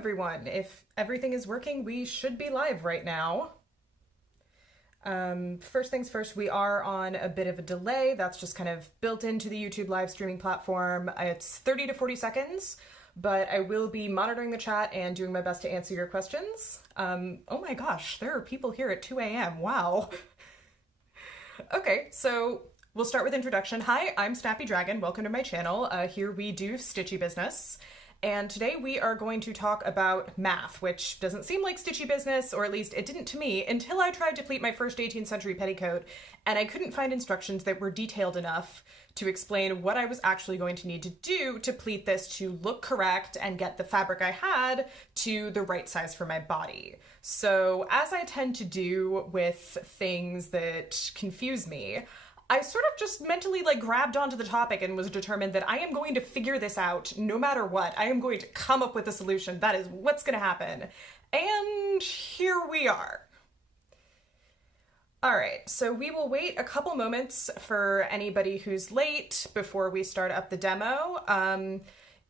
everyone. If everything is working, we should be live right now. First things first, we are on a bit of a delay. That's just kind of built into the YouTube live streaming platform. It's 30 to 40 seconds, but I will be monitoring the chat and doing my best to answer your questions. Oh my gosh, there are people here at 2 a.m. Wow. Okay, so we'll start with introduction. Hi, I'm Snappy Dragon. Welcome to my channel. Here we do stitchy business. And today we are going to talk about math, which doesn't seem like stitchy business, or at least it didn't to me, until I tried to pleat my first 18th century petticoat, and I couldn't find instructions that were detailed enough to explain what I was actually going to need to do to pleat this to look correct and get the fabric I had to the right size for my body. So, as I tend to do with things that confuse me, I sort of just mentally grabbed onto the topic and was determined that I am going to figure this out no matter what. I am going to come up with a solution. That is what's going to happen. And here we are. All right, so we will wait a couple moments for anybody who's late before we start up the demo.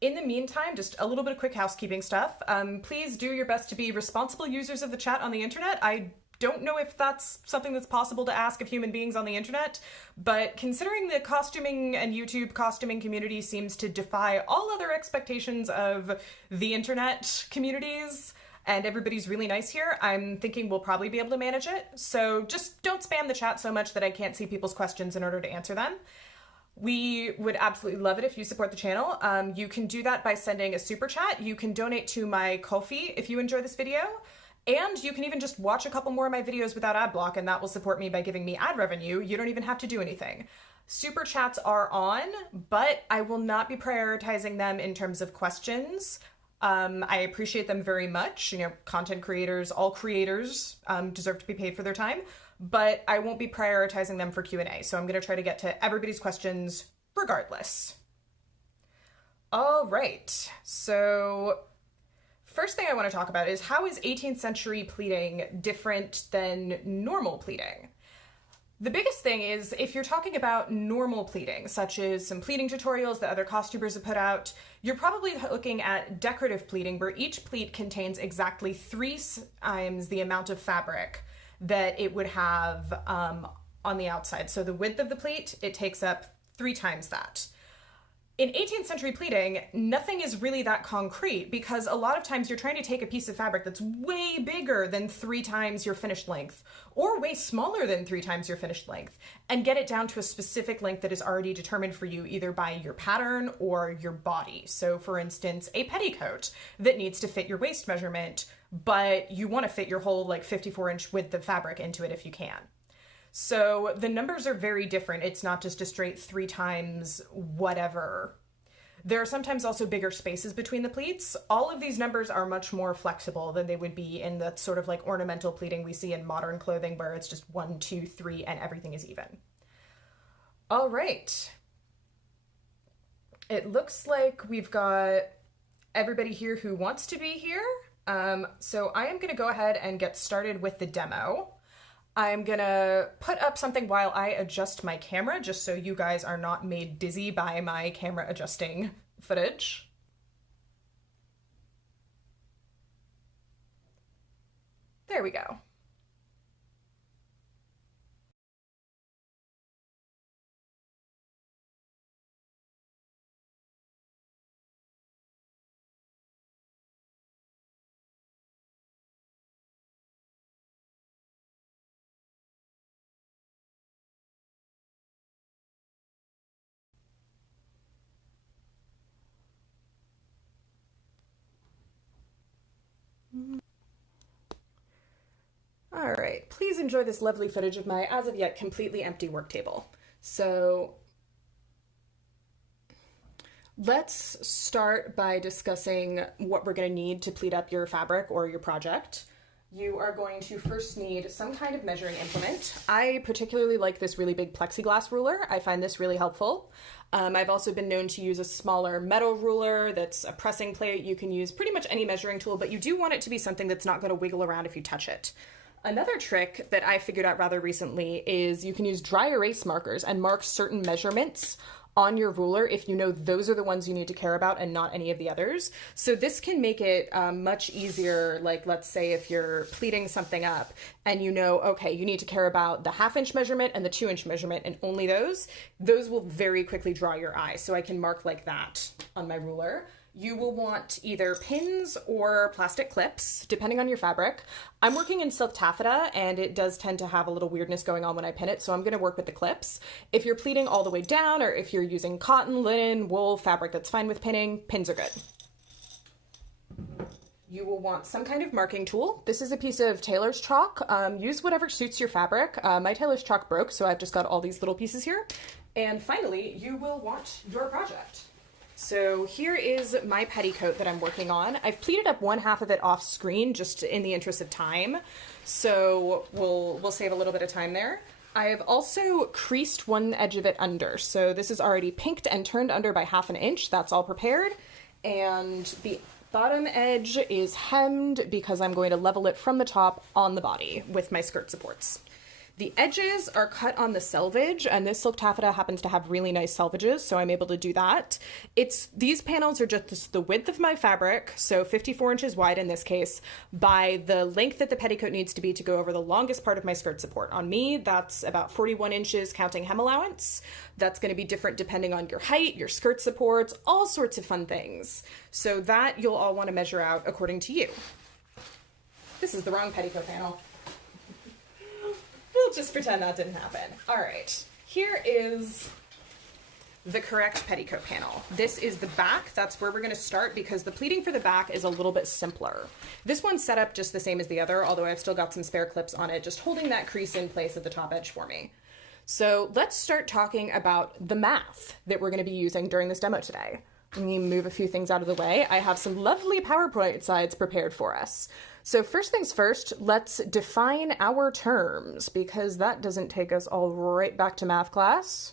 In the meantime, just a little bit of quick housekeeping stuff. Please do your best to be responsible users of the chat on the internet. I don't know if that's something that's possible to ask of human beings on the internet, but considering the costuming and YouTube costuming community seems to defy all other expectations of the internet communities, and everybody's really nice here, I'm thinking we'll probably be able to manage it. So just don't spam the chat so much that I can't see people's questions in order to answer them. We would absolutely love it if you support the channel. You can do that by sending a super chat. You can donate to my Ko-fi if you enjoy this video. And you can even just watch a couple more of my videos without ad block, and that will support me by giving me ad revenue. You don't even have to do anything. Super chats are on, but I will not be prioritizing them in terms of questions. I appreciate them very much. You know, content creators, all creators deserve to be paid for their time, but I won't be prioritizing them for Q&A. So I'm going to try to get to everybody's questions regardless. All right, so first thing I want to talk about is how is 18th century pleating different than normal pleating? The biggest thing is if you're talking about normal pleating, such as some pleating tutorials that other costumers have put out, you're probably looking at decorative pleating where each pleat contains exactly 3 times the amount of fabric that it would have on the outside. So the width of the pleat, it takes up 3 times that. In 18th century pleating, nothing is really that concrete because a lot of times you're trying to take a piece of fabric that's way bigger than 3 times your finished length or way smaller than 3 times your finished length and get it down to a specific length that is already determined for you either by your pattern or your body. So for instance, a petticoat that needs to fit your waist measurement, but you want to fit your whole 54-inch width of fabric into it if you can. So the numbers are very different. It's not just a straight 3 times whatever. There are sometimes also bigger spaces between the pleats. All of these numbers are much more flexible than they would be in the sort of ornamental pleating we see in modern clothing where it's just 1, 2, 3 and everything is even. All right. It looks like we've got everybody here who wants to be here. So I am going to go ahead and get started with the demo. I'm gonna put up something while I adjust my camera, just so you guys are not made dizzy by my camera adjusting footage. There we go. All right, please enjoy this lovely footage of my as of yet completely empty work table. So let's start by discussing what we're going to need to pleat up your fabric or your project. You are going to first need some kind of measuring implement. I particularly like this really big plexiglass ruler. I find this really helpful. I've also been known to use a smaller metal ruler that's a pressing plate. You can use pretty much any measuring tool, but you do want it to be something that's not going to wiggle around if you touch it. Another trick that I figured out rather recently is you can use dry erase markers and mark certain measurements on your ruler if you know those are the ones you need to care about and not any of the others. So this can make it much easier. Like, let's say if you're pleating something up and you know, okay, you need to care about the 1/2 inch measurement and the 2 inch measurement and only those will very quickly draw your eye. So I can mark like that on my ruler. You will want either pins or plastic clips, depending on your fabric. I'm working in silk taffeta, and it does tend to have a little weirdness going on when I pin it, so I'm going to work with the clips. If you're pleating all the way down, or if you're using cotton, linen, wool, fabric that's fine with pinning, pins are good. You will want some kind of marking tool. This is a piece of tailor's chalk. Use whatever suits your fabric. My tailor's chalk broke, so I've just got all these little pieces here. And finally, you will want your project. So here is my petticoat that I'm working on. I've pleated up 1/2 of it off screen just in the interest of time. So we'll save a little bit of time there. I've also creased one edge of it under. So this is already pinked and turned under by 1/2 inch. That's all prepared. And the bottom edge is hemmed because I'm going to level it from the top on the body with my skirt supports. The edges are cut on the selvage, and this silk taffeta happens to have really nice selvages, so I'm able to do that. These panels are just the width of my fabric, so 54 inches wide in this case, by the length that the petticoat needs to be to go over the longest part of my skirt support. On me, that's about 41 inches counting hem allowance. That's going to be different depending on your height, your skirt supports, all sorts of fun things. So that you'll all want to measure out according to you. This is the wrong petticoat panel. We'll just pretend that didn't happen. All right, here is the correct petticoat panel. This is the back. That's where we're going to start because the pleating for the back is a little bit simpler. This one's set up just the same as the other, although I've still got some spare clips on it, just holding that crease in place at the top edge for me. So let's start talking about the math that we're going to be using during this demo today. Let me move a few things out of the way. I have some lovely PowerPoint slides prepared for us. So first things first, let's define our terms because that doesn't take us all right back to math class.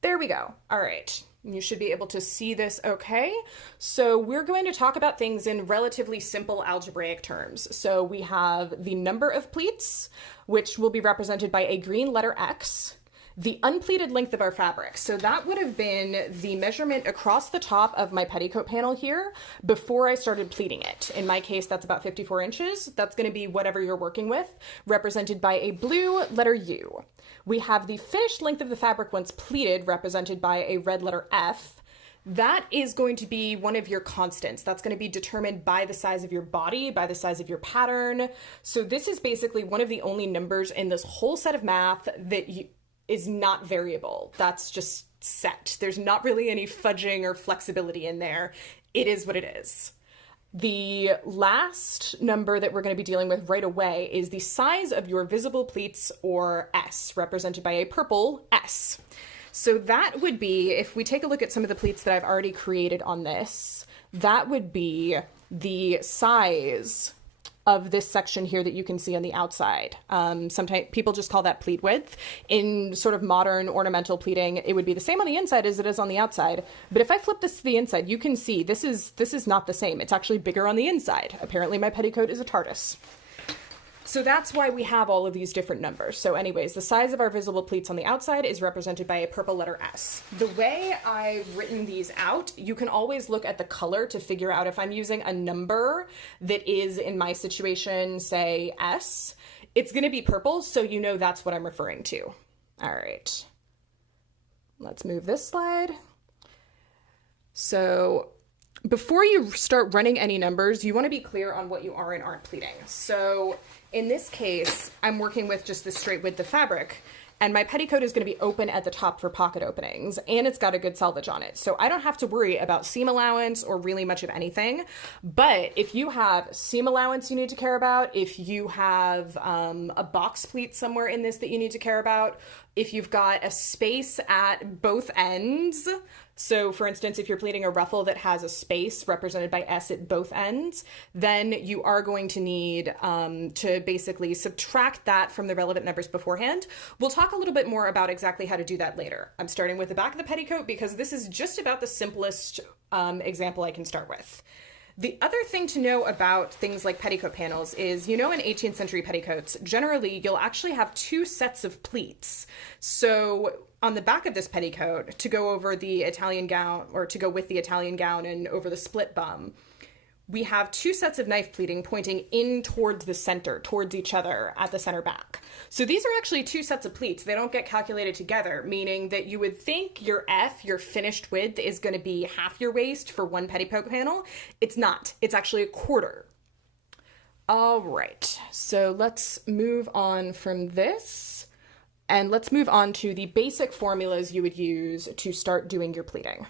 There we go. All right. You should be able to see this okay. So we're going to talk about things in relatively simple algebraic terms. So we have the number of pleats, which will be represented by a green letter X. The unpleated length of our fabric. So that would have been the measurement across the top of my petticoat panel here before I started pleating it. In my case, that's about 54 inches. That's going to be whatever you're working with, represented by a blue letter U. We have the finished length of the fabric once pleated, represented by a red letter F. That is going to be one of your constants. That's going to be determined by the size of your body, by the size of your pattern. So this is basically one of the only numbers in this whole set of math that is not variable. That's just set. There's not really any fudging or flexibility in there. It is what it is. The last number that we're going to be dealing with right away is the size of your visible pleats, or S, represented by a purple S. So that would be, if we take a look at some of the pleats that I've already created on this, that would be the size of this section here that you can see on the outside. Sometimes people just call that pleat width. In sort of modern ornamental pleating, it would be the same on the inside as it is on the outside. But if I flip this to the inside, you can see this is not the same. It's actually bigger on the inside. Apparently my petticoat is a TARDIS. So that's why we have all of these different numbers. So anyways, the size of our visible pleats on the outside is represented by a purple letter S. The way I've written these out, you can always look at the color to figure out if I'm using a number that is, in my situation, say S, it's going to be purple, so you know that's what I'm referring to. All right. Let's move this slide. So before you start running any numbers, you want to be clear on what you are and aren't pleating. So in this case, I'm working with just the straight width of fabric, and my petticoat is going to be open at the top for pocket openings, and it's got a good selvage on it. So I don't have to worry about seam allowance or really much of anything. But if you have seam allowance you need to care about, if you have a box pleat somewhere in this that you need to care about, if you've got a space at both ends, so for instance, if you're pleating a ruffle that has a space represented by S at both ends, then you are going to need to basically subtract that from the relevant numbers beforehand. We'll talk a little bit more about exactly how to do that later. I'm starting with the back of the petticoat because this is just about the simplest example I can start with. The other thing to know about things like petticoat panels is, you know, in 18th century petticoats, generally you'll actually have two sets of pleats. So on the back of this petticoat, to go over the Italian gown, or to go with the Italian gown and over the split bum, we have two sets of knife pleating pointing in towards the center, towards each other at the center back. So these are actually two sets of pleats. They don't get calculated together, meaning that you would think your F, your finished width, is going to be half your waist for one petticoat panel. It's not. It's actually a quarter. All right, so let's move on from this, and let's move on to the basic formulas you would use to start doing your pleating.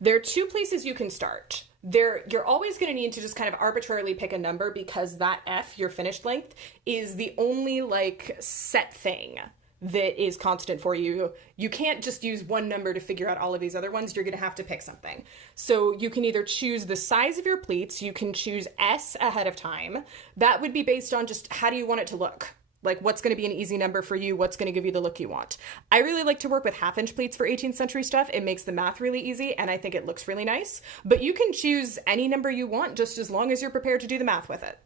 There are two places you can start. You're always going to need to just kind of arbitrarily pick a number, because that F, your finished length, is the only like set thing that is constant for you. You can't just use one number to figure out all of these other ones. You're going to have to pick something. So you can either choose the size of your pleats, you can choose S ahead of time. That would be based on just how do you want it to look? Like, what's going to be an easy number for you? What's going to give you the look you want? I really like to work with half-inch pleats for 18th century stuff. It makes the math really easy, and I think it looks really nice. But you can choose any number you want, just as long as you're prepared to do the math with it.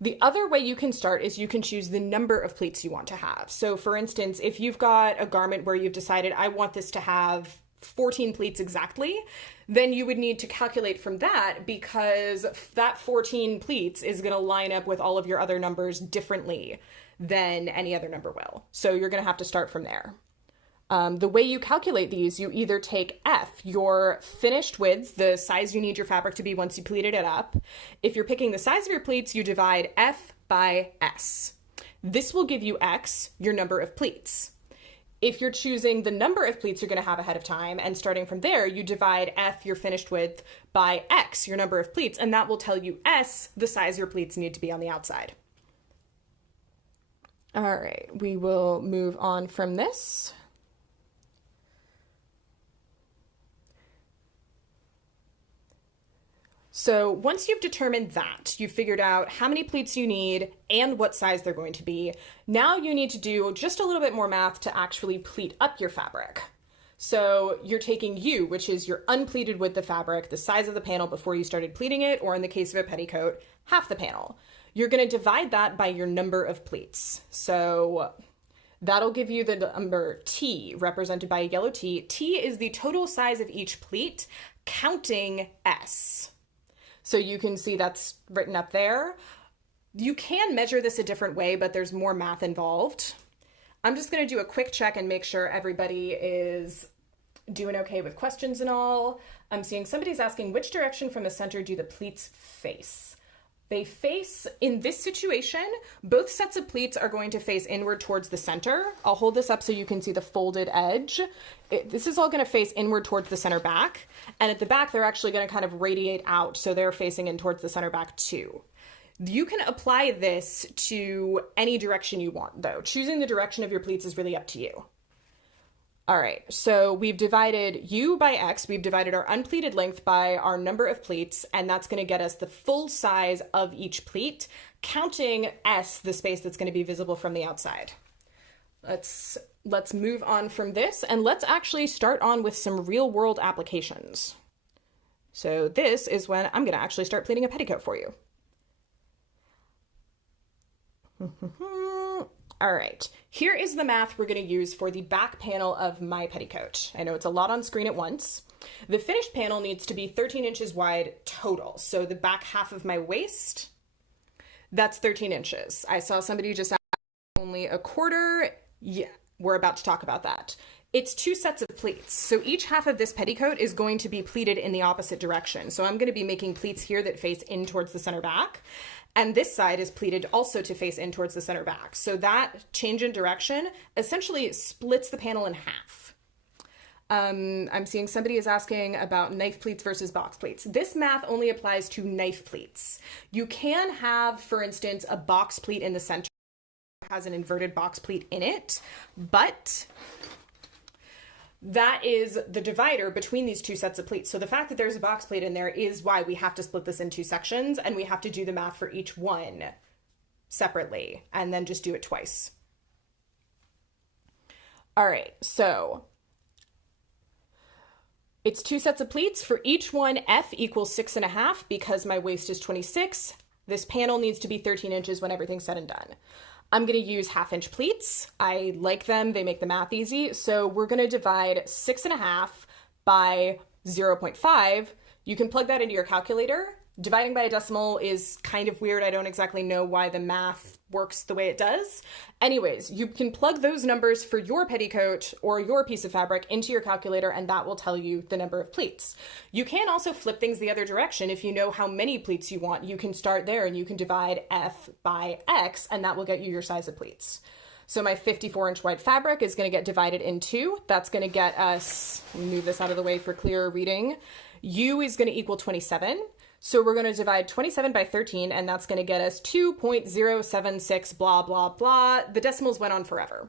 The other way you can start is you can choose the number of pleats you want to have. So for instance, if you've got a garment where you've decided, I want this to have 14 pleats exactly, then you would need to calculate from that, because that 14 pleats is going to line up with all of your other numbers differently than any other number will. So you're going to have to start from there. The way you calculate these, you either take F, your finished width, the size you need your fabric to be once you pleated it up. If you're picking the size of your pleats, you divide F by S. This will give you X, your number of pleats. If you're choosing the number of pleats you're going to have ahead of time, and starting from there, you divide F, your finished width, by X, your number of pleats, and that will tell you S, the size your pleats need to be on the outside. All right, we will move on from this. So once you've determined that, you've figured out how many pleats you need and what size they're going to be, now you need to do just a little bit more math to actually pleat up your fabric. So you're taking U, which is your unpleated width of fabric, the size of the panel before you started pleating it, or in the case of a petticoat, half the panel. You're going to divide that by your number of pleats. So that'll give you the number T, represented by a yellow T. T is the total size of each pleat, counting S. So you can see that's written up there. You can measure this a different way, but there's more math involved. I'm just going to do a quick check and make sure everybody is doing okay with questions and all. I'm seeing somebody's asking, which direction from the center do the pleats face? They face, in this situation, both sets of pleats are going to face inward towards the center. I'll hold this up so you can see the folded edge. This is all going to face inward towards the center back. And at the back, they're actually going to kind of radiate out. So they're facing in towards the center back too. You can apply this to any direction you want, though. Choosing the direction of your pleats is really up to you. All right, so we've divided U by X, we've divided our unpleated length by our number of pleats, and that's going to get us the full size of each pleat, counting S, the space that's going to be visible from the outside. Let's move on from this, and let's actually start on with some real-world applications. So this is when I'm going to actually start pleating a petticoat for you. All right, here is the math we're going to use for the back panel of my petticoat. I know it's a lot on screen at once. The finished panel needs to be 13 inches wide total. So the back half of my waist, that's 13 inches. I saw somebody just ask only a quarter. Yeah, we're about to talk about that. It's two sets of pleats. So each half of this petticoat is going to be pleated in the opposite direction. So I'm going to be making pleats here that face in towards the center back. And this side is pleated also to face in towards the center back. So that change in direction essentially splits the panel in half. I'm seeing somebody is asking about knife pleats versus box pleats. This math only applies to knife pleats. You can have, for instance, a box pleat in the center that has an inverted box pleat in it, but that is the divider between these two sets of pleats. So the fact that there's a box pleat in there is why we have to split this in two sections, and we have to do the math for each one separately and then just do it twice. All right, so It's 2 sets of pleats. For each one, F equals 6.5 because my waist is 26. This panel needs to be 13 inches when everything's said and done. I'm going to use 1/2-inch pleats. I like them. They make the math easy. So we're going to divide 6.5 by 0.5. You can plug that into your calculator. Dividing by a decimal is kind of weird. I don't exactly know why the math works the way it does. Anyways, you can plug those numbers for your petticoat or your piece of fabric into your calculator, and that will tell you the number of pleats. You can also flip things the other direction. If you know how many pleats you want, you can start there and you can divide F by X, and that will get you your size of pleats. So my 54-inch white fabric is going to get divided in 2. That's going to get us, move this out of the way for clearer reading. U is going to equal 27. So we're going to divide 27 by 13, and that's going to get us 2.076 blah, blah, blah. The decimals went on forever.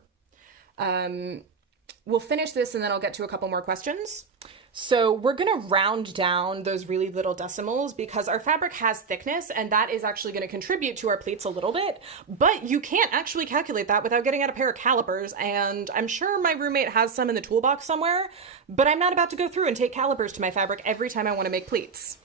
We'll finish this, and then I'll get to a couple more questions. So we're going to round down those really little decimals because our fabric has thickness, and that is actually going to contribute to our pleats a little bit, but you can't actually calculate that without getting out a pair of calipers, and I'm sure my roommate has some in the toolbox somewhere, but I'm not about to go through and take calipers to my fabric every time I want to make pleats.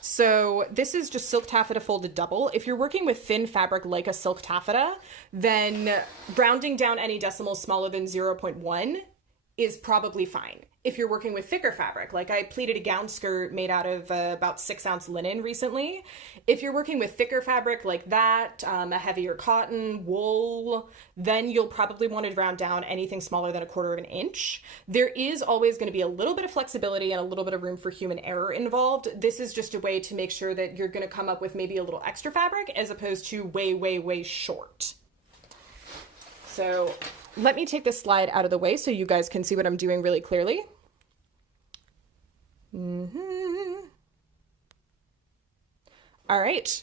So this is just silk taffeta folded double. If you're working with thin fabric like a silk taffeta, then rounding down any decimals smaller than 0.1 is probably fine. If you're working with thicker fabric, like I pleated a gown skirt made out of about 6-ounce linen recently. If you're working with thicker fabric like that, a heavier cotton, wool, then you'll probably want to round down anything smaller than 1/4 inch. There is always going to be a little bit of flexibility and a little bit of room for human error involved. This is just a way to make sure that you're going to come up with maybe a little extra fabric as opposed to way, way, way short. So let me take this slide out of the way so you guys can see what I'm doing really clearly. All right,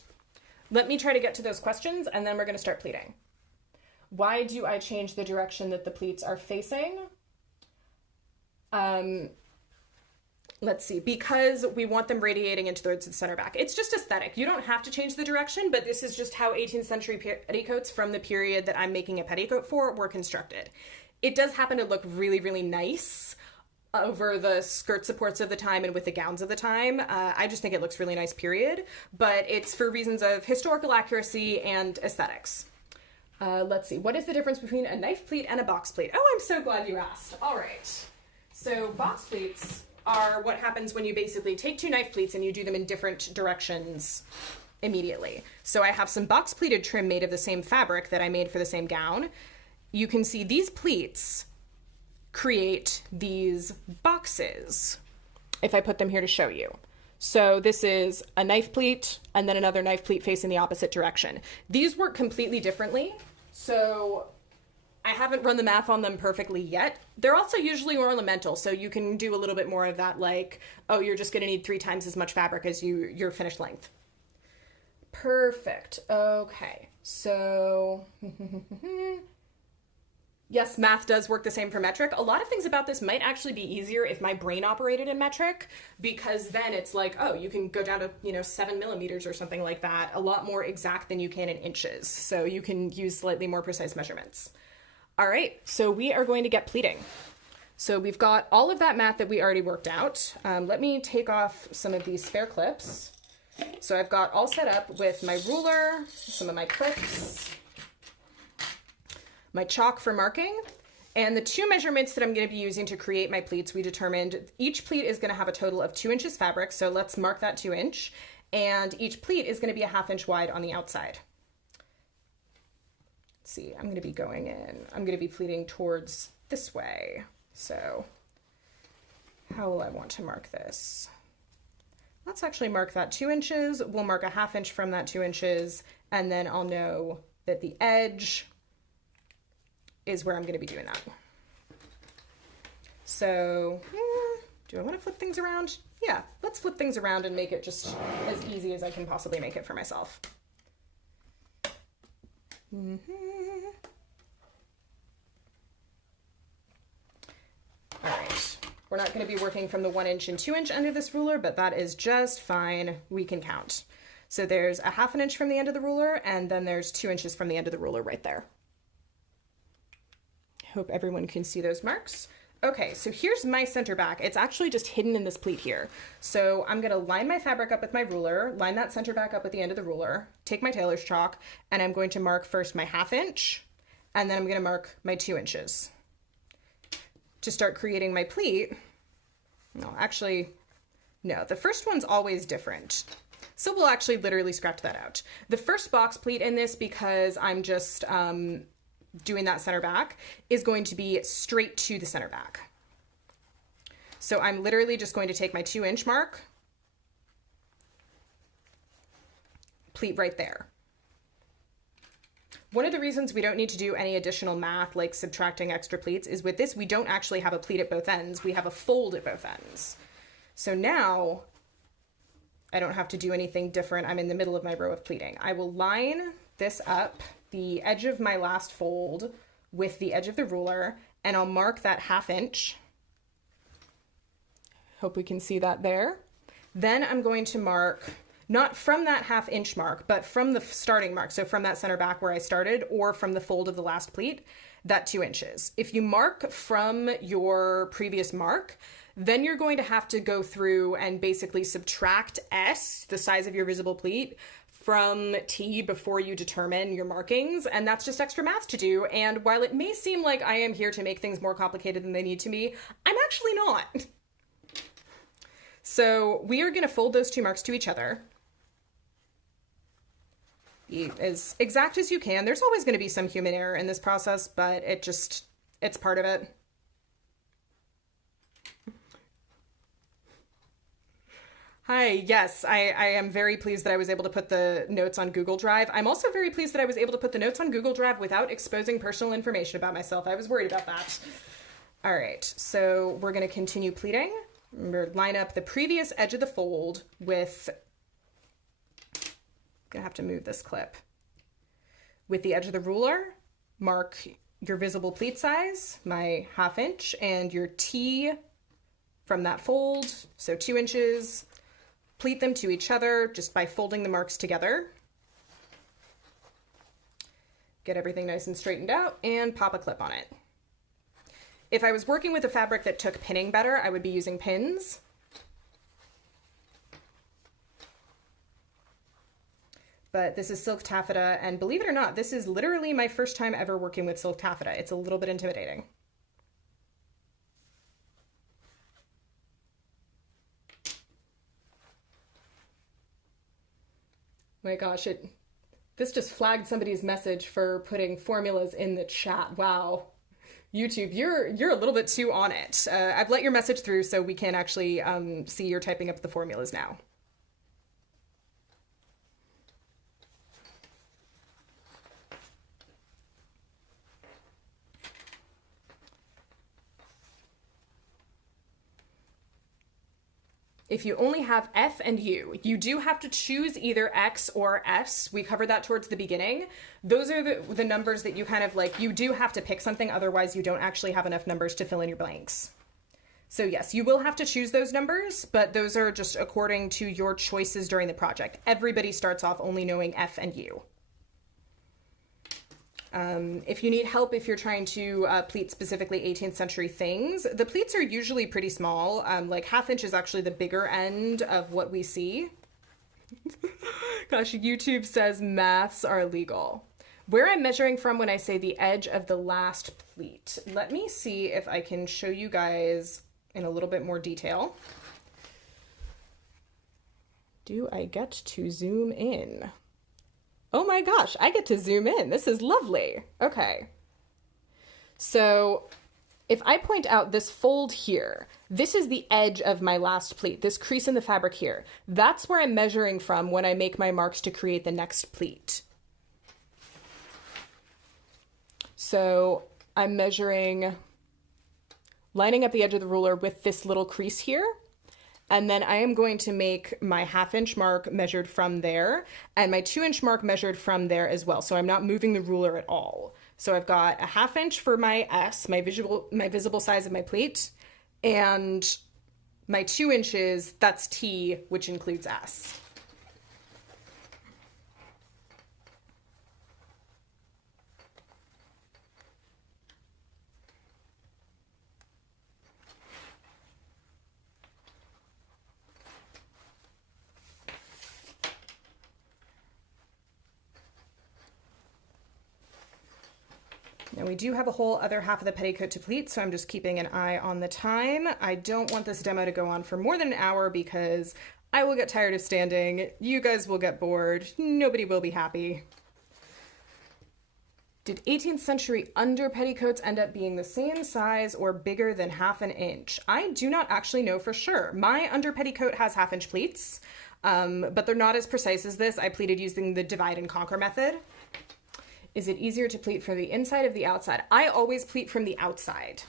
let me try to get to those questions and then we're going to start pleating. Why do I change the direction that the pleats are facing? Let's see, because we want them radiating into towards the center back. It's just aesthetic. You don't have to change the direction, but this is just how 18th century petticoats from the period that I'm making a petticoat for were constructed. It does happen to look really, really nice over the skirt supports of the time and with the gowns of the time. I just think it looks really nice, period. But it's for reasons of historical accuracy and aesthetics. Let's see, what is the difference between a knife pleat and a box pleat? Oh, I'm so glad you asked. All right. So box pleats are what happens when you basically take 2 knife pleats and you do them in different directions immediately. So I have some box pleated trim made of the same fabric that I made for the same gown. You can see these pleats create these boxes if I put them here to show you. So this is a knife pleat and then another knife pleat facing the opposite direction. These work completely differently. So I haven't run the math on them perfectly yet. They're also usually ornamental, so you can do a little bit more of that, like, oh, you're just gonna need 3 times as much fabric as your finished length. Perfect, okay, so, yes, math does work the same for metric. A lot of things about this might actually be easier if my brain operated in metric, because then it's like, oh, you can go down to, 7 millimeters or something like that, a lot more exact than you can in inches, so you can use slightly more precise measurements. All right, so we are going to get pleating. So we've got all of that math that we already worked out. Let me take off some of these spare clips. So I've got all set up with my ruler, some of my clips, my chalk for marking, and the 2 measurements that I'm going to be using to create my pleats. We determined each pleat is going to have a total of 2 inches fabric, so let's mark that 2 inch, and each pleat is going to be a 1/2 inch wide on the outside. See, I'm going to be going in, I'm going to be pleating towards this way. So how will I want to mark this? Let's actually mark that 2 inches. We'll mark a 1/2 inch from that 2 inches, and then I'll know that the edge is where I'm going to be doing that. So do I want to flip things around? Yeah, let's flip things around and make it just as easy as I can possibly make it for myself. All right, we're not going to be working from the 1 inch and 2 inch end of this ruler, but that is just fine. We can count. So there's a 1/2 inch from the end of the ruler, and then there's 2 inches from the end of the ruler right there. Hope everyone can see those marks. Okay, so here's my center back. It's actually just hidden in this pleat here. So I'm gonna line my fabric up with my ruler, line that center back up at the end of the ruler, take my tailor's chalk, and I'm going to mark first my 1/2 inch, and then I'm gonna mark my 2 inches. To start creating my pleat, no, actually, no, the first one's always different. So we'll actually literally scratch that out. The first box pleat in this, because I'm just doing that center back, is going to be straight to the center back. So I'm literally just going to take my 2 inch mark, pleat right there. One of the reasons we don't need to do any additional math like subtracting extra pleats is with this, we don't actually have a pleat at both ends, we have a fold at both ends. So now I don't have to do anything different. I'm in the middle of my row of pleating. I will line this up, the edge of my last fold, with the edge of the ruler, and I'll mark that 1/2 inch. Hope we can see that there. Then I'm going to mark, not from that 1/2 inch mark, but from the starting mark, so from that center back where I started, or from the fold of the last pleat, that 2 inches. If you mark from your previous mark, then you're going to have to go through and basically subtract S, the size of your visible pleat, from T before you determine your markings, and that's just extra math to do. And while it may seem like I am here to make things more complicated than they need to be, I'm actually not. So we are gonna fold those 2 marks to each other. Be as exact as you can. There's always gonna be some human error in this process, but it's part of it. Hi, yes, I am very pleased that I was able to put the notes on Google Drive. I'm also very pleased that I was able to put the notes on Google Drive without exposing personal information about myself. I was worried about that. All right, so we're gonna continue pleating. Remember, line up the previous edge of the fold with, gonna have to move this clip, with the edge of the ruler, mark your visible pleat size, my 1/2 inch, and your T from that fold, so 2 inches. Pleat them to each other just by folding the marks together. Get everything nice and straightened out and pop a clip on it. If I was working with a fabric that took pinning better, I would be using pins. But this is silk taffeta, and believe it or not, this is literally my first time ever working with silk taffeta. It's a little bit intimidating. My gosh, this just flagged somebody's message for putting formulas in the chat. Wow. YouTube, you're a little bit too on it. I've let your message through so we can actually see you're typing up the formulas now. If you only have F and U, you do have to choose either X or S. We covered that towards the beginning. Those are the numbers that you kind of like, you do have to pick something, otherwise you don't actually have enough numbers to fill in your blanks. So yes, you will have to choose those numbers, but those are just according to your choices during the project. Everybody starts off only knowing F and U. If you need help, if you're trying to pleat specifically 18th century things, the pleats are usually pretty small. Like 1/2 inch is actually the bigger end of what we see. Gosh, YouTube says maths are legal. Where I'm measuring from when I say the edge of the last pleat. Let me see if I can show you guys in a little bit more detail. Do I get to zoom in? Oh my gosh, I get to zoom in. This is lovely. Okay. So if I point out this fold here, this is the edge of my last pleat, this crease in the fabric here. That's where I'm measuring from when I make my marks to create the next pleat. So I'm measuring, lining up the edge of the ruler with this little crease here. And then I am going to make my 1/2 inch mark measured from there and my 2 inch mark measured from there as well. So I'm not moving the ruler at all. So I've got a 1/2 inch for my S, my visible size of my pleat, and my 2 inches, that's T, which includes S. And we do have a whole other half of the petticoat to pleat, so I'm just keeping an eye on the time. I don't want this demo to go on for more than an hour because I will get tired of standing, you guys will get bored, nobody will be happy. Did 18th century under petticoats end up being the same size or bigger than 1/2 inch? I do not actually know for sure. My under petticoat has 1/2 inch pleats, but they're not as precise as this. I pleated using the divide and conquer method. Is it easier to pleat from the inside or the outside? I always pleat from the outside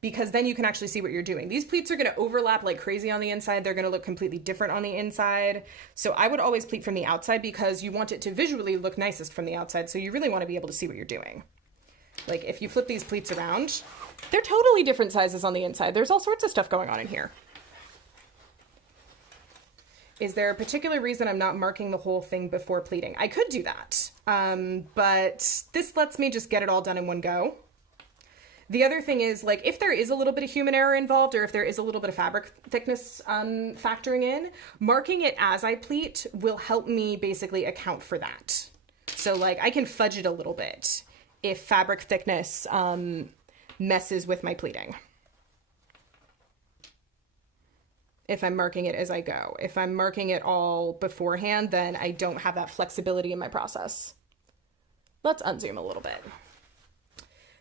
because then you can actually see what you're doing. These pleats are going to overlap like crazy on the inside. They're going to look completely different on the inside. So I would always pleat from the outside because you want it to visually look nicest from the outside. So you really want to be able to see what you're doing. Like if you flip these pleats around, they're totally different sizes on the inside. There's all sorts of stuff going on in here. Is there a particular reason I'm not marking the whole thing before pleating? I could do that, but this lets me just get it all done in one go. The other thing is, like, if there is a little bit of human error involved or if there is a little bit of fabric thickness factoring in, marking it as I pleat will help me basically account for that. So, like, I can fudge it a little bit if fabric thickness messes with my pleating. If I'm marking it as I go. If I'm marking it all beforehand, then I don't have that flexibility in my process. Let's unzoom a little bit.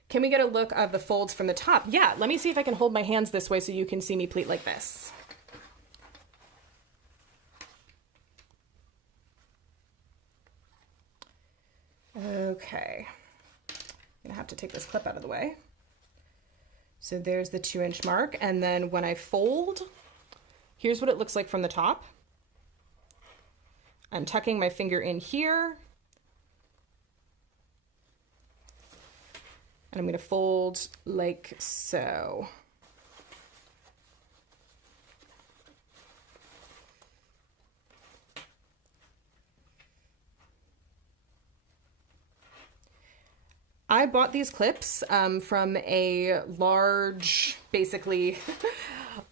Can we get a look of the folds from the top? Yeah, let me see if I can hold my hands this way so you can see me pleat like this. Okay. I'm gonna have to take this clip out of the way. So there's the 2-inch mark, and then when I fold, here's what it looks like from the top. I'm tucking my finger in here. And I'm going to fold like so. I bought these clips from a large, basically,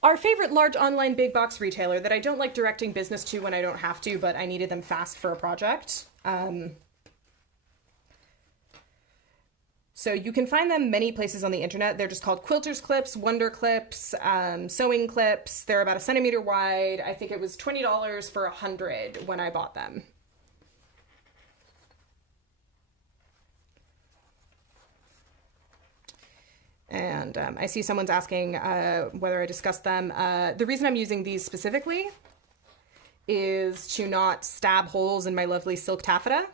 our favorite large online big box retailer that I don't like directing business to when I don't have to, but I needed them fast for a project. So you can find them many places on the internet. They're just called quilters clips, wonder clips, sewing clips. They're about 1 centimeter wide. I think it was $20 for 100 when I bought them. And I see someone's asking whether I discussed them. The reason I'm using these specifically is to not stab holes in my lovely silk taffeta.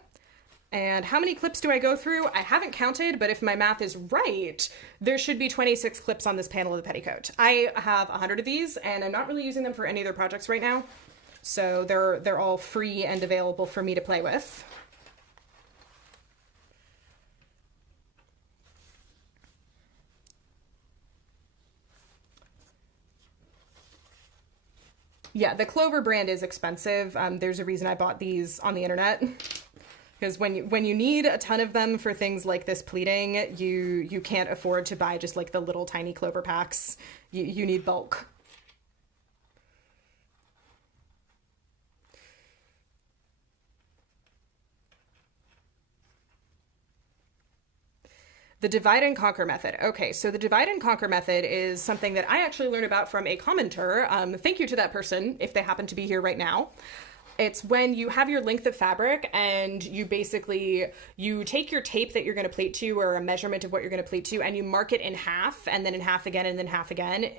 And how many clips do I go through? I haven't counted, but if my math is right, there should be 26 clips on this panel of the petticoat. I have 100 of these, and I'm not really using them for any other projects right now. So they're all free and available for me to play with. Yeah, the Clover brand is expensive. There's a reason I bought these on the internet. Because when you need a ton of them for things like this pleating, you can't afford to buy just like the little tiny Clover packs. You need bulk. The divide and conquer method. Okay, so the divide and conquer method is something that I actually learned about from a commenter. Thank you to that person, if they happen to be here right now. It's when you have your length of fabric and you take your tape that you're going to plait to, or a measurement of what you're going to plait to, and you mark it in half, and then in half again, and then half again.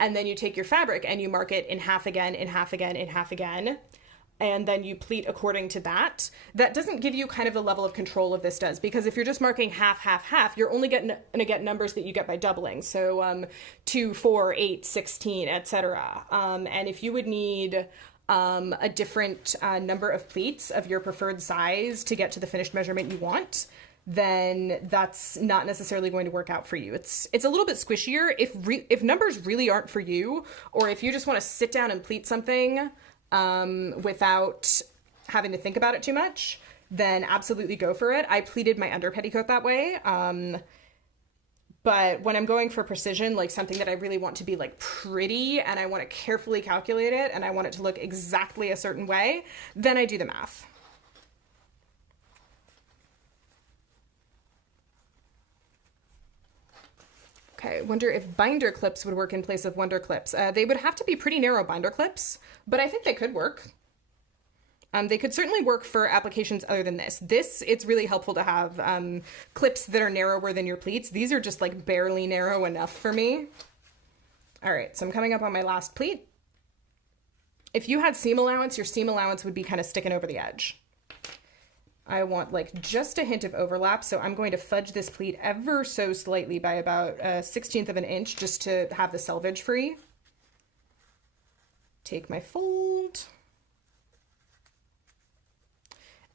And then you take your fabric and you mark it in half again, in half again, in half again. And then you pleat according to that. That doesn't give you kind of the level of control of this does, because if you're just marking half, half, half, you're only going to get numbers that you get by doubling. So 2, 4, 8, 16, etc. And if you would need a different number of pleats of your preferred size to get to the finished measurement you want, then that's not necessarily going to work out for you. It's a little bit squishier. If numbers really aren't for you, or if you just want to sit down and pleat something without having to think about it too much, then absolutely go for it. I pleated my under petticoat that way. But when I'm going for precision, like something that I really want to be like pretty and I want to carefully calculate it and I want it to look exactly a certain way, then I do the math. Okay, wonder if binder clips would work in place of wonder clips. They would have to be pretty narrow binder clips, but I think they could work. They could certainly work for applications other than this. It's really helpful to have clips that are narrower than your pleats. These are just like barely narrow enough for me. All right, so I'm coming up on my last pleat. If you had seam allowance, your seam allowance would be kind of sticking over the edge. I want like just a hint of overlap, so I'm going to fudge this pleat ever so slightly by about 1/16 of an inch just to have the selvage free. Take my fold.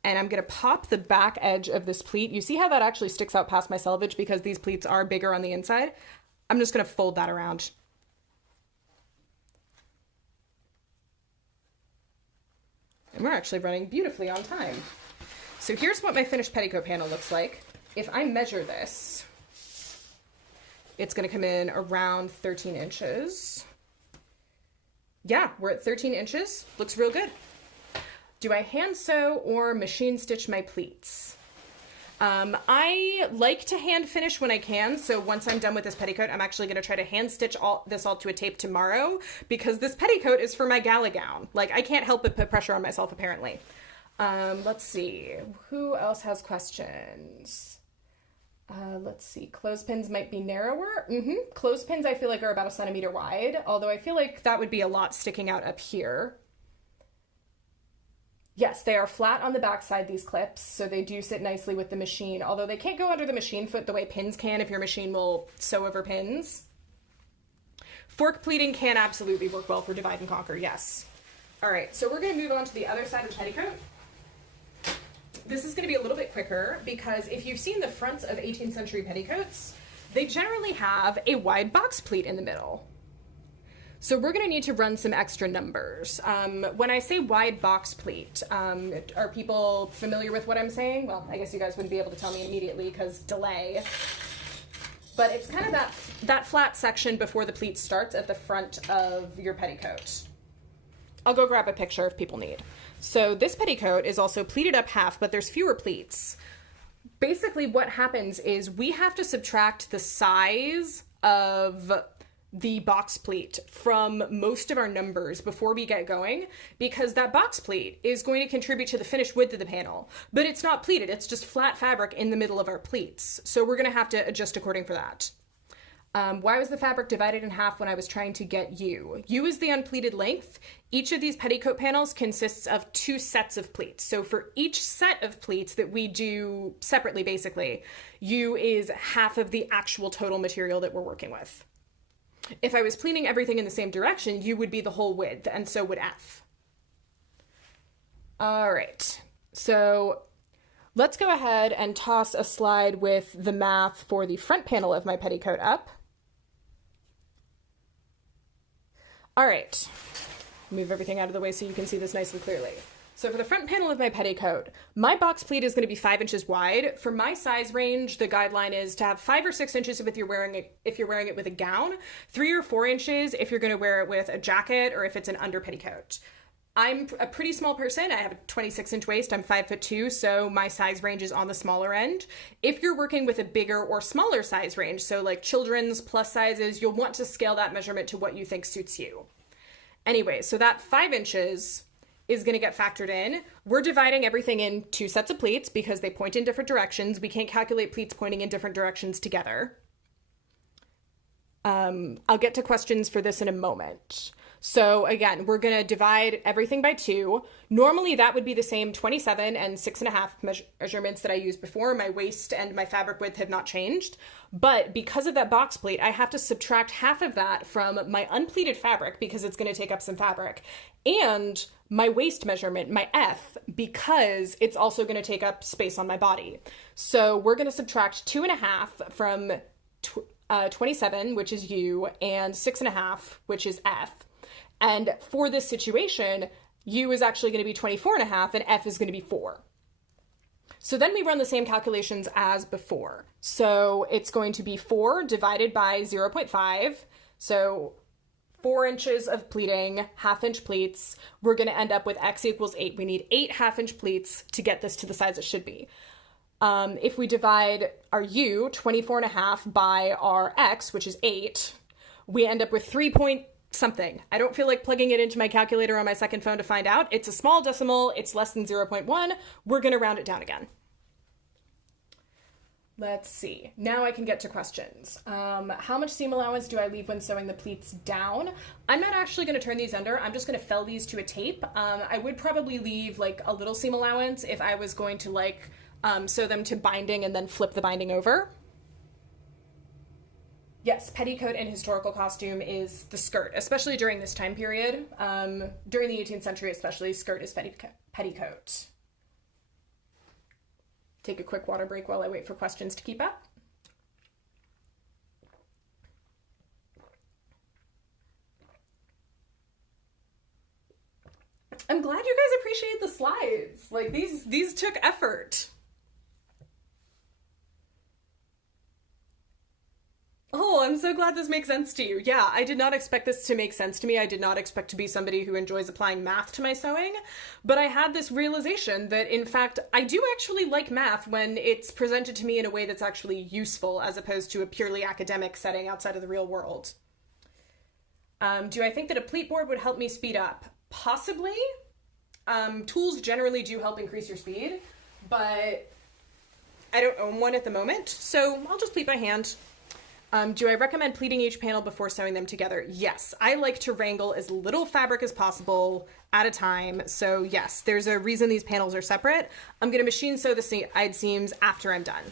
And I'm going to pop the back edge of this pleat. You see how that actually sticks out past my selvage because these pleats are bigger on the inside? I'm just going to fold that around. And we're actually running beautifully on time. So here's what my finished petticoat panel looks like. If I measure this, it's going to come in around 13 inches. Yeah, we're at 13 inches. Looks real good. Do I hand sew or machine stitch my pleats? I like to hand finish when I can. So once I'm done with this petticoat, I'm actually going to try to hand stitch this all to a tape tomorrow because this petticoat is for my gala gown. Like I can't help but put pressure on myself apparently. Let's see, who else has questions? Let's see, clothespins might be narrower. Clothespins I feel like are about 1 centimeter wide, although I feel like that would be a lot sticking out up here. Yes, they are flat on the back side, these clips, so they do sit nicely with the machine, although they can't go under the machine foot the way pins can if your machine will sew over pins. Fork pleating can absolutely work well for divide and conquer, yes. All right, so we're going to move on to the other side of the petticoat. This is going to be a little bit quicker because if you've seen the fronts of 18th century petticoats, they generally have a wide box pleat in the middle. So we're going to need to run some extra numbers. When I say wide box pleat, are people familiar with what I'm saying? Well, I guess you guys wouldn't be able to tell me immediately because delay. But it's kind of that flat section before the pleat starts at the front of your petticoat. I'll go grab a picture if people need. So this petticoat is also pleated up half, but there's fewer pleats. Basically what happens is we have to subtract the size of the box pleat from most of our numbers before we get going because that box pleat is going to contribute to the finished width of the panel, but it's not pleated, it's just flat fabric in the middle of our pleats. So we're gonna have to adjust according for that. Why was the fabric divided in half when I was trying to get U? U is the unpleated length. Each of these petticoat panels consists of 2 sets of pleats. So for each set of pleats that we do separately, basically, U is half of the actual total material that we're working with. If I was pleating everything in the same direction, U would be the whole width, and so would F. All right, so let's go ahead and toss a slide with the math for the front panel of my petticoat up. All right, move everything out of the way so you can see this nice and clearly. So for the front panel of my petticoat, my box pleat is going to be 5 inches wide. For my size range, the guideline is to have 5 or 6 inches if you're wearing it with a gown, 3 or 4 inches if you're going to wear it with a jacket or if it's an under petticoat. I'm a pretty small person. I have a 26-inch waist. I'm 5'2", so my size range is on the smaller end. If you're working with a bigger or smaller size range, so like children's plus sizes, you'll want to scale that measurement to what you think suits you. Anyway, so that 5 inches is going to get factored in. We're dividing everything in 2 sets of pleats because they point in different directions. We can't calculate pleats pointing in different directions together. I'll get to questions for this in a moment. So again, we're going to divide everything by 2. Normally that would be the same 27 and 6.5 measurements that I used before. My waist and my fabric width have not changed. But because of that box pleat, I have to subtract half of that from my unpleated fabric because it's going to take up some fabric, and my waist measurement, my F, because it's also going to take up space on my body. So we're going to subtract 2.5 from 27, which is U, and 6.5, which is F. And for this situation, U is actually going to be 24.5 and F is going to be 4. So then we run the same calculations as before. So it's going to be 4 divided by 0.5. So 4 inches of pleating, half-inch pleats. We're going to end up with X equals 8. We need 8 half-inch pleats to get this to the size it should be. If we divide our U, 24.5, by our X, which is 8, we end up with 3 point something. I don't feel like plugging it into my calculator on my second phone to find out. It's a small decimal. It's less than 0.1. We're going to round it down again. Let's see. Now I can get to questions. How much seam allowance do I leave when sewing the pleats down? I'm not actually going to turn these under. I'm just going to fell these to a tape. I would probably leave like a little seam allowance if I was going to like sew them to binding and then flip the binding over. Yes, petticoat in historical costume is the skirt, especially during this time period. During the 18th century especially, skirt is petticoat. Take a quick water break while I wait for questions to keep up. I'm glad you guys appreciate the slides. Like these took effort. Oh, I'm so glad this makes sense to you. Yeah, I did not expect this to make sense to me. I did not expect to be somebody who enjoys applying math to my sewing, but I had this realization that, in fact, I do actually like math when it's presented to me in a way that's actually useful, as opposed to a purely academic setting outside of the real world. Do I think that a pleat board would help me speed up? Possibly. Tools generally do help increase your speed, but I don't own one at the moment, so I'll just pleat by hand. Do I recommend pleating each panel before sewing them together? Yes, I like to wrangle as little fabric as possible at a time. So yes, there's a reason these panels are separate. I'm gonna machine sew the side seams after I'm done.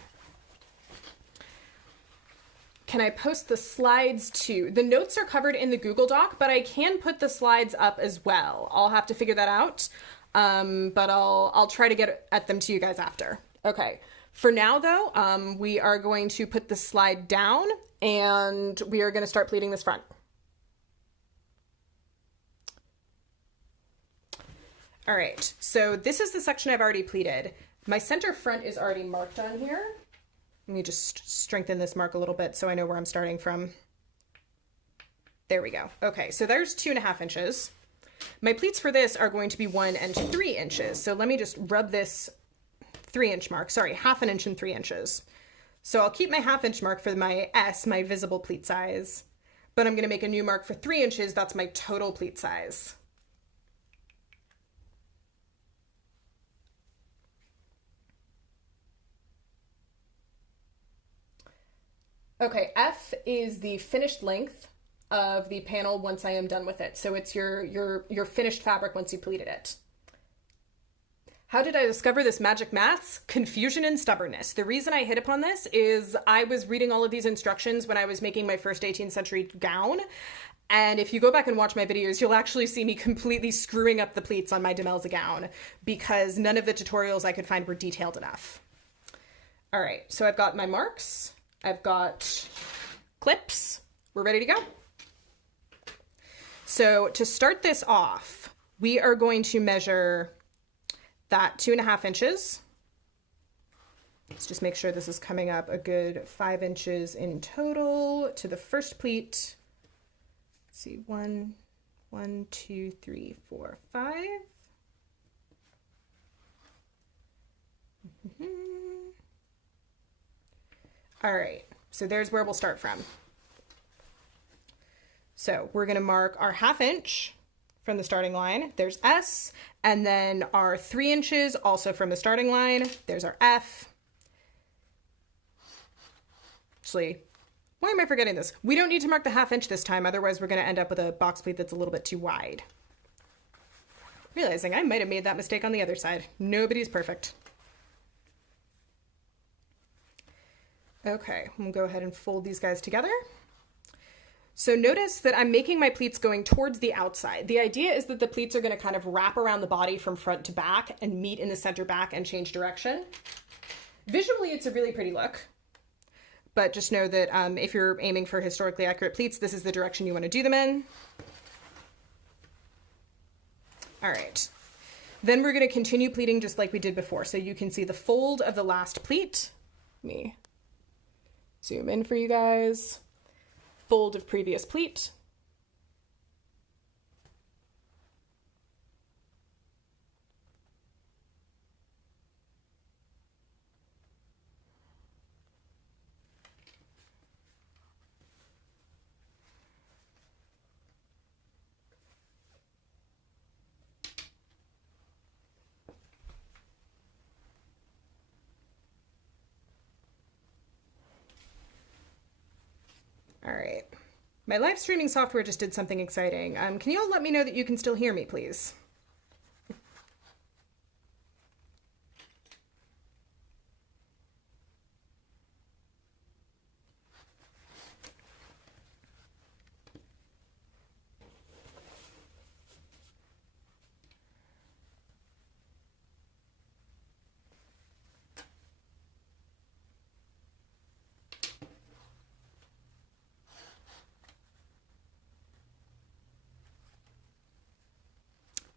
Can I post the slides too? The notes are covered in the Google Doc, but I can put the slides up as well. I'll have to figure that out, but I'll try to get at them to you guys after. Okay. For now, though, we are going to put the slide down and we are going to start pleating this front. All right, so this is the section I've already pleated. My center front is already marked on here. Let me just strengthen this mark a little bit so I know where I'm starting from. There we go. Okay, so there's 2.5 inches. My pleats for this are going to be 1 and 3 inches. So let me just rub this 3-inch mark, sorry, 1/2 inch and 3 inches. So I'll keep my 1/2 inch mark for my S, my visible pleat size, but I'm gonna make a new mark for 3 inches. That's my total pleat size. Okay, F is the finished length of the panel once I am done with it. So it's your finished fabric once you pleated it. How did I discover this magic maths? Confusion and stubbornness. The reason I hit upon this is I was reading all of these instructions when I was making my first 18th century gown. And if you go back and watch my videos, you'll actually see me completely screwing up the pleats on my Demelza gown because none of the tutorials I could find were detailed enough. All right, so I've got my marks. I've got clips. We're ready to go. So to start this off, we are going to measure that 2.5 inches. Let's just make sure this is coming up a good 5 inches in total to the first pleat. Let's see, 1, 2, 3, 4, 5. All right, so there's where we'll start from. So we're gonna mark our 1/2 inch from the starting line. There's S, and then our 3 inches also from the starting line. There's our F. Actually, why am I forgetting this? We don't need to mark the 1/2 inch this time, otherwise we're gonna end up with a box pleat that's a little bit too wide. Realizing I might have made that mistake on the other side. Nobody's perfect. Okay, I'm gonna go ahead and fold these guys together. So notice that I'm making my pleats going towards the outside. The idea is that the pleats are going to kind of wrap around the body from front to back and meet in the center back and change direction. Visually, it's a really pretty look, but just know that if you're aiming for historically accurate pleats, this is the direction you want to do them in. All right. Then we're going to continue pleating just like we did before. So you can see the fold of the last pleat. Let me zoom in for you guys. Fold of previous pleat. My live streaming software just did something exciting. Can you all let me know that you can still hear me, please?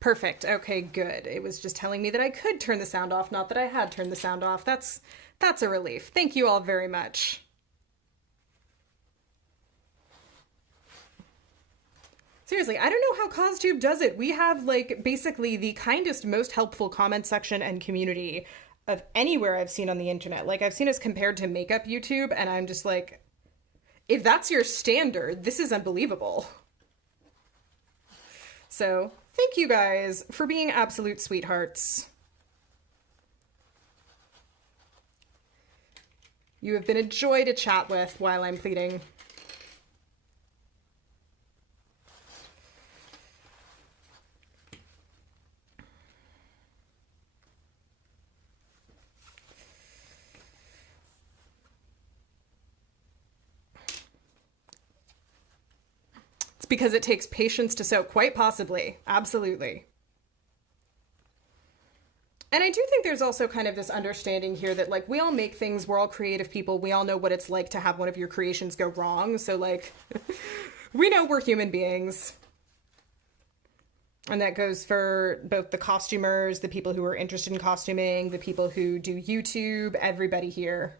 Perfect. Okay, good. It was just telling me that I could turn the sound off, not that I had turned the sound off. That's a relief. Thank you all very much. Seriously, I don't know how CosTube does it. We have like basically the kindest, most helpful comment section and community of anywhere I've seen on the internet. Like I've seen us compared to makeup YouTube, and I'm just like, if that's your standard, this is unbelievable. So thank you guys for being absolute sweethearts. You have been a joy to chat with while I'm pleading. Because it takes patience to sew, quite possibly. Absolutely. And I do think there's also kind of this understanding here that like we all make things, we're all creative people, we all know what it's like to have one of your creations go wrong. So like we know we're human beings. And that goes for both the costumers, the people who are interested in costuming, the people who do YouTube, everybody here.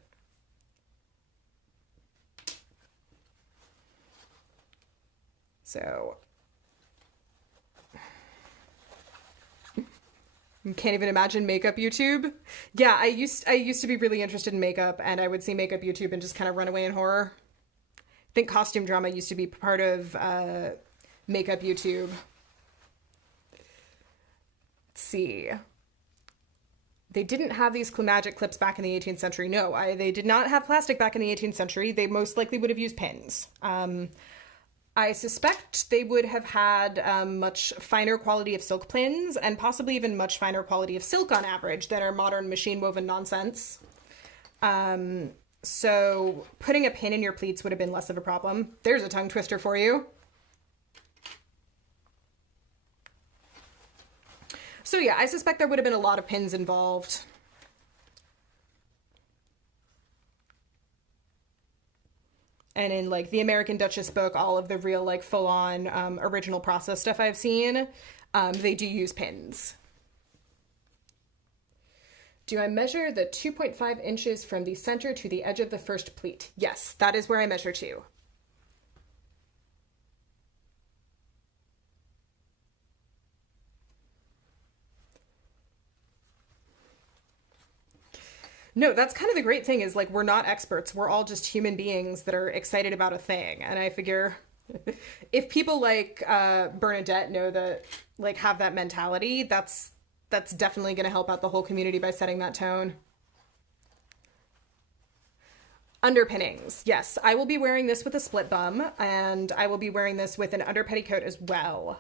So, can't even imagine makeup YouTube. Yeah, I used to be really interested in makeup, and I would see makeup YouTube and just kind of run away in horror. I think costume drama used to be part of makeup YouTube. Let's see. They didn't have these magic clips back in the 18th century. No, they did not have plastic back in the 18th century. They most likely would have used pins. I suspect they would have had much finer quality of silk pins and possibly even much finer quality of silk on average than our modern machine woven nonsense. So putting a pin in your pleats would have been less of a problem. There's a tongue twister for you. So yeah, I suspect there would have been a lot of pins involved. And in like the American Duchess book, all of the real like full-on original process stuff I've seen, they do use pins. Do I measure the 2.5 inches from the center to the edge of the first pleat? Yes, that is where I measure to. No, that's kind of the great thing is like we're not experts. We're all just human beings that are excited about a thing. And I figure if people like Bernadette know that like have that mentality, that's definitely going to help out the whole community by setting that tone. Underpinnings. Yes, I will be wearing this with a split bum, and I will be wearing this with an under petticoat as well.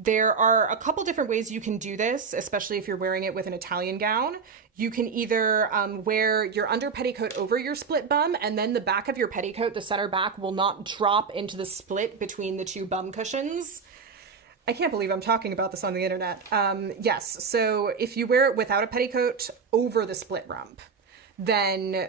There are a couple different ways you can do this, especially if you're wearing it with an Italian gown. You can either wear your under petticoat over your split bum, and then the back of your petticoat, the center back, will not drop into the split between the two bum cushions. I can't believe I'm talking about this on the internet. Yes, so if you wear it without a petticoat over the split rump, then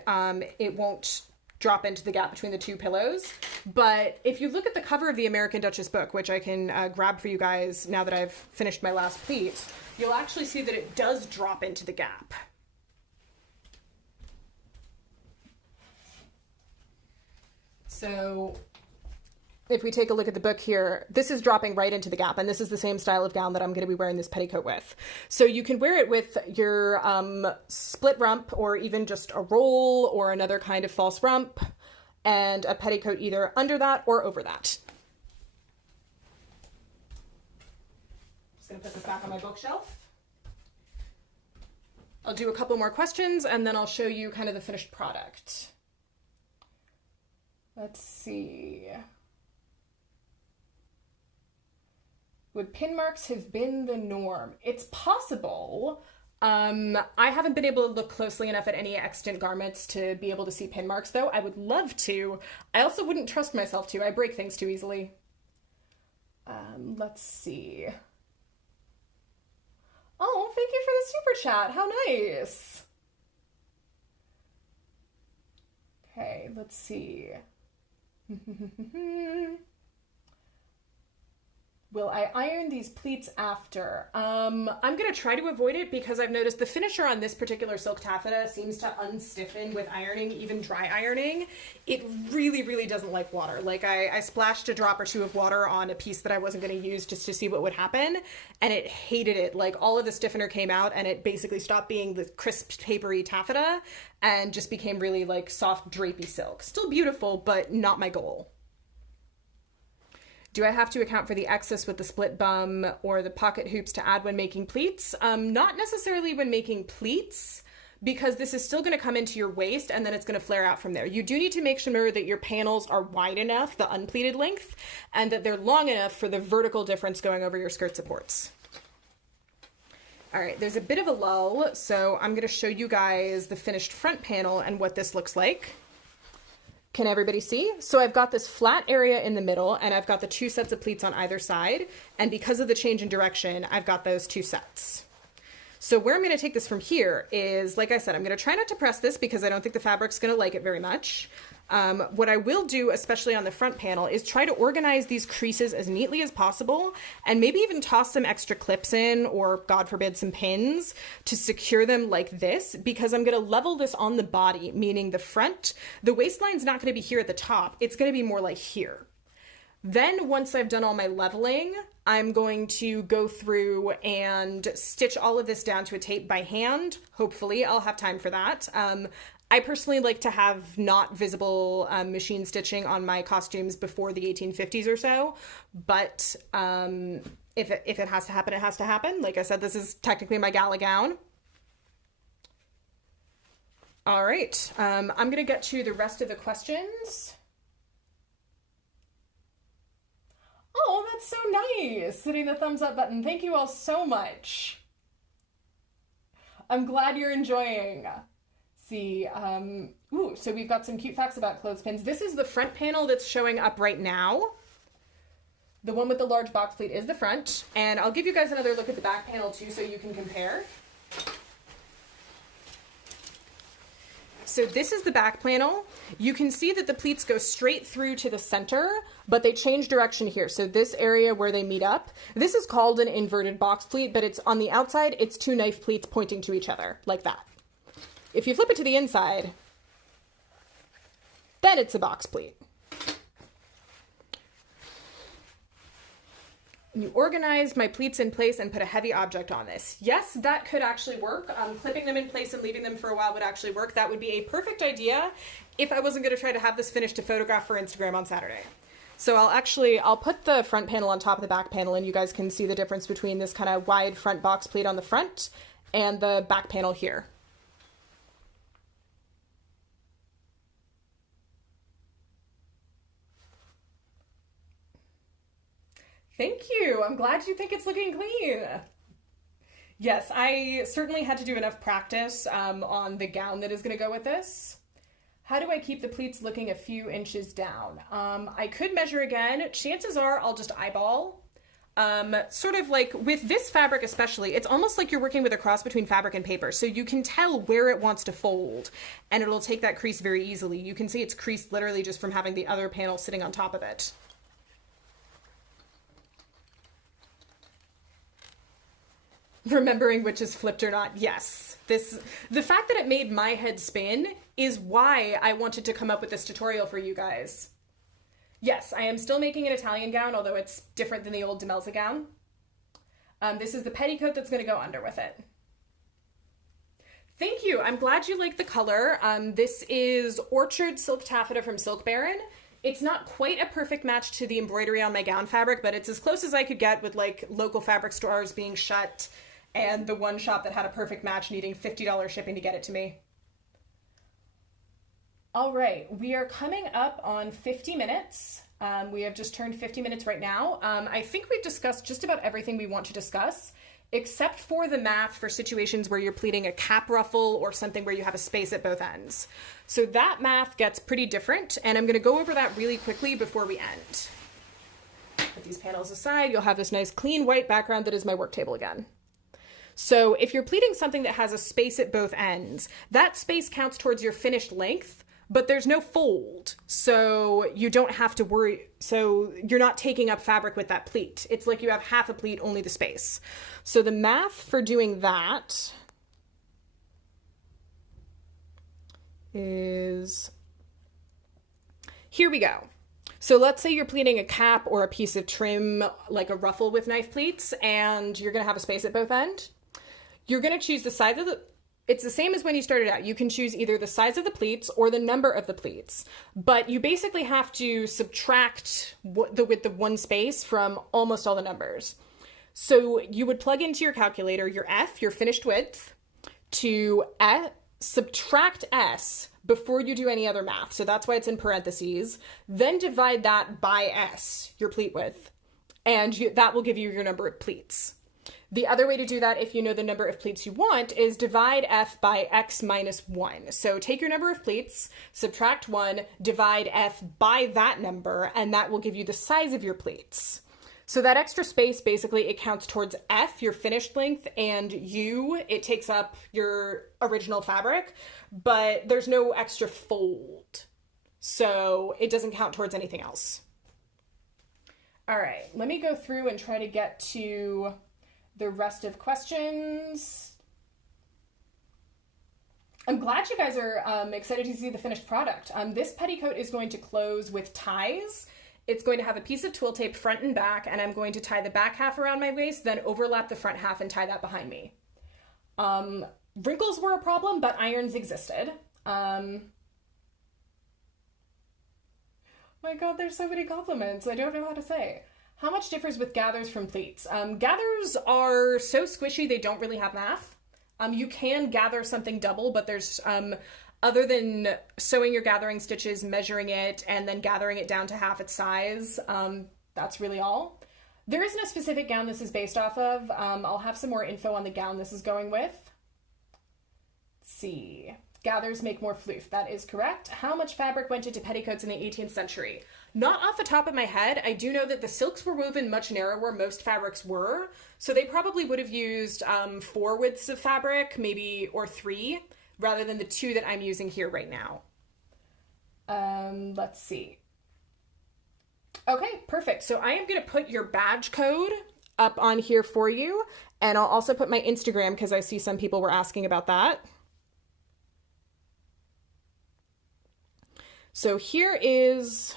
it won't drop into the gap between the two pillows. But if you look at the cover of the American Duchess book, which I can grab for you guys now that I've finished my last pleat, you'll actually see that it does drop into the gap. So if we take a look at the book here, this is dropping right into the gap, and this is the same style of gown that I'm going to be wearing this petticoat with. So you can wear it with your split rump, or even just a roll or another kind of false rump, and a petticoat either under that or over that. Just going to put this back on my bookshelf. I'll do a couple more questions, and then I'll show you kind of the finished product. Let's see. Would pin marks have been the norm? It's possible. I haven't been able to look closely enough at any extant garments to be able to see pin marks, though. I would love to. I also wouldn't trust myself to. I break things too easily. Let's see. Oh, thank you for the super chat. How nice. Okay, let's see. Will I iron these pleats after? I'm gonna try to avoid it because I've noticed the finisher on this particular silk taffeta seems to unstiffen with ironing, even dry ironing. It really, really doesn't like water. Like I splashed a drop or two of water on a piece that I wasn't gonna use just to see what would happen, and it hated it. Like all of the stiffener came out and it basically stopped being the crisp, papery taffeta and just became really like soft, drapey silk. Still beautiful, but not my goal. Do I have to account for the excess with the split bum or the pocket hoops to add when making pleats? Not necessarily when making pleats, because this is still going to come into your waist and then it's going to flare out from there. You do need to make sure that your panels are wide enough, the unpleated length, and that they're long enough for the vertical difference going over your skirt supports. All right, there's a bit of a lull, so I'm going to show you guys the finished front panel and what this looks like. Can everybody see? So I've got this flat area in the middle and I've got the two sets of pleats on either side. And because of the change in direction, I've got those two sets. So where I'm going to take this from here is, like I said, I'm going to try not to press this because I don't think the fabric's going to like it very much. What I will do, especially on the front panel, is try to organize these creases as neatly as possible and maybe even toss some extra clips in or, God forbid, some pins to secure them like this, because I'm going to level this on the body, meaning the front. The waistline's not going to be here at the top. It's going to be more like here. Then once I've done all my leveling, I'm going to go through and stitch all of this down to a tape by hand. Hopefully I'll have time for that. I personally like to have not visible machine stitching on my costumes before the 1850s or so, but if it has to happen, it has to happen. Like I said, this is technically my gala gown. All right, I'm gonna get to the rest of the questions. Oh, that's so nice, hitting the thumbs up button. Thank you all so much. I'm glad you're enjoying. See, so we've got some cute facts about clothespins. This is the front panel that's showing up right now. The one with the large box pleat is the front, and I'll give you guys another look at the back panel too so you can compare. So this is the back panel. You can see that the pleats go straight through to the center, but they change direction here. So this area where they meet up, this is called an inverted box pleat, but it's on the outside, it's two knife pleats pointing to each other, like that. If you flip it to the inside, then it's a box pleat. You organized my pleats in place and put a heavy object on this. Yes, that could actually work. Clipping them in place and leaving them for a while would actually work. That would be a perfect idea if I wasn't going to try to have this finished to photograph for Instagram on Saturday. So I'll put the front panel on top of the back panel and you guys can see the difference between this kind of wide front box pleat on the front and the back panel here. Thank you. I'm glad you think it's looking clean. Yes, I certainly had to do enough practice on the gown that is going to go with this. How do I keep the pleats looking a few inches down? I could measure again. Chances are I'll just eyeball. Sort of like with this fabric especially, it's almost like you're working with a cross between fabric and paper. So you can tell where it wants to fold and it'll take that crease very easily. You can see it's creased literally just from having the other panel sitting on top of it. Remembering which is flipped or not, yes. The fact that it made my head spin is why I wanted to come up with this tutorial for you guys. Yes, I am still making an Italian gown, although it's different than the old Demelza gown. This is the petticoat that's going to go under with it. Thank you. I'm glad you like the color. This is Orchard Silk Taffeta from Silk Baron. It's not quite a perfect match to the embroidery on my gown fabric, but it's as close as I could get with like local fabric stores being shut and the one shop that had a perfect match needing $50 shipping to get it to me. All right, we are coming up on 50 minutes. We have just turned 50 minutes right now. I think we've discussed just about everything we want to discuss, except for the math for situations where you're pleating a cap ruffle or something where you have a space at both ends. So that math gets pretty different, and I'm going to go over that really quickly before we end. Put these panels aside. You'll have this nice clean white background that is my work table again. So if you're pleating something that has a space at both ends, that space counts towards your finished length, but there's no fold, so you don't have to worry. So you're not taking up fabric with that pleat. It's like you have half a pleat, only the space. So the math for doing that is, here we go. So let's say you're pleating a cap or a piece of trim, like a ruffle with knife pleats, and you're gonna have a space at both ends. You're gonna choose the size of the, it's the same as when you started out. You can choose either the size of the pleats or the number of the pleats, but you basically have to subtract the width of one space from almost all the numbers. So you would plug into your calculator your F, your finished width, to subtract S before you do any other math. So that's why it's in parentheses. Then divide that by S, your pleat width, and that will give you your number of pleats. The other way to do that, if you know the number of pleats you want, is divide F by X minus 1. So take your number of pleats, subtract 1, divide F by that number, and that will give you the size of your pleats. So that extra space, basically, it counts towards F, your finished length, and U, it takes up your original fabric, but there's no extra fold. So it doesn't count towards anything else. All right, let me go through and try to get to the rest of questions. I'm glad you guys are excited to see the finished product. This petticoat is going to close with ties. It's going to have a piece of twill tape front and back, and I'm going to tie the back half around my waist, then overlap the front half and tie that behind me. Wrinkles were a problem, but irons existed. My God, there's so many compliments. I don't know how to say. How much differs with gathers from pleats? Gathers are so squishy, they don't really have math. You can gather something double, but there's, other than sewing your gathering stitches, measuring it, and then gathering it down to half its size, that's really all. There isn't a specific gown this is based off of. I'll have some more info on the gown this is going with. Let's see. Gathers make more floof. That is correct. How much fabric went into petticoats in the 18th century? Not off the top of my head. I do know that the silks were woven much narrower. Most fabrics were. So they probably would have used 4 widths of fabric, maybe, or 3, rather than the 2 that I'm using here right now. Let's see. Okay, perfect. So I am going to put your badge code up on here for you. And I'll also put my Instagram because I see some people were asking about that. So here is,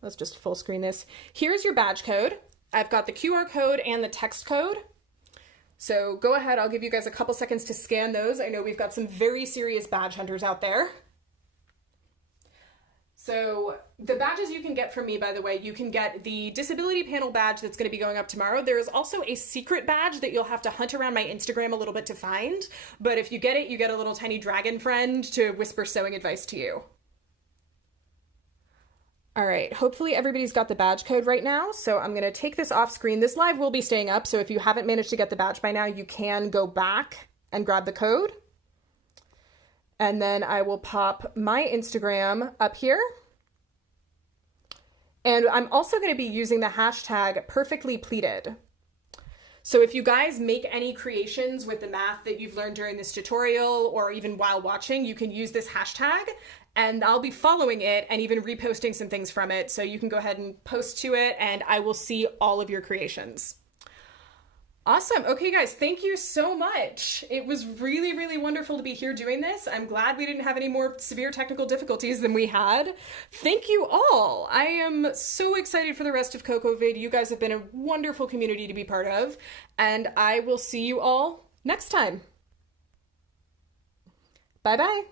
let's just full screen this. Here's your badge code. I've got the QR code and the text code. So go ahead, I'll give you guys a couple seconds to scan those. I know we've got some very serious badge hunters out there. So the badges you can get from me, by the way, you can get the disability panel badge that's going to be going up tomorrow. There is also a secret badge that you'll have to hunt around my Instagram a little bit to find. But if you get it, you get a little tiny dragon friend to whisper sewing advice to you. All right, hopefully everybody's got the badge code right now. So I'm going to take this off screen. This live will be staying up. So if you haven't managed to get the badge by now, you can go back and grab the code. And then I will pop my Instagram up here. And I'm also going to be using the hashtag perfectly pleated. So if you guys make any creations with the math that you've learned during this tutorial or even while watching, you can use this hashtag and I'll be following it and even reposting some things from it. So you can go ahead and post to it and I will see all of your creations. Awesome. Okay, guys, thank you so much. It was really, really wonderful to be here doing this. I'm glad we didn't have any more severe technical difficulties than we had. Thank you all. I am so excited for the rest of CocoVid. You guys have been a wonderful community to be part of, and I will see you all next time. Bye-bye.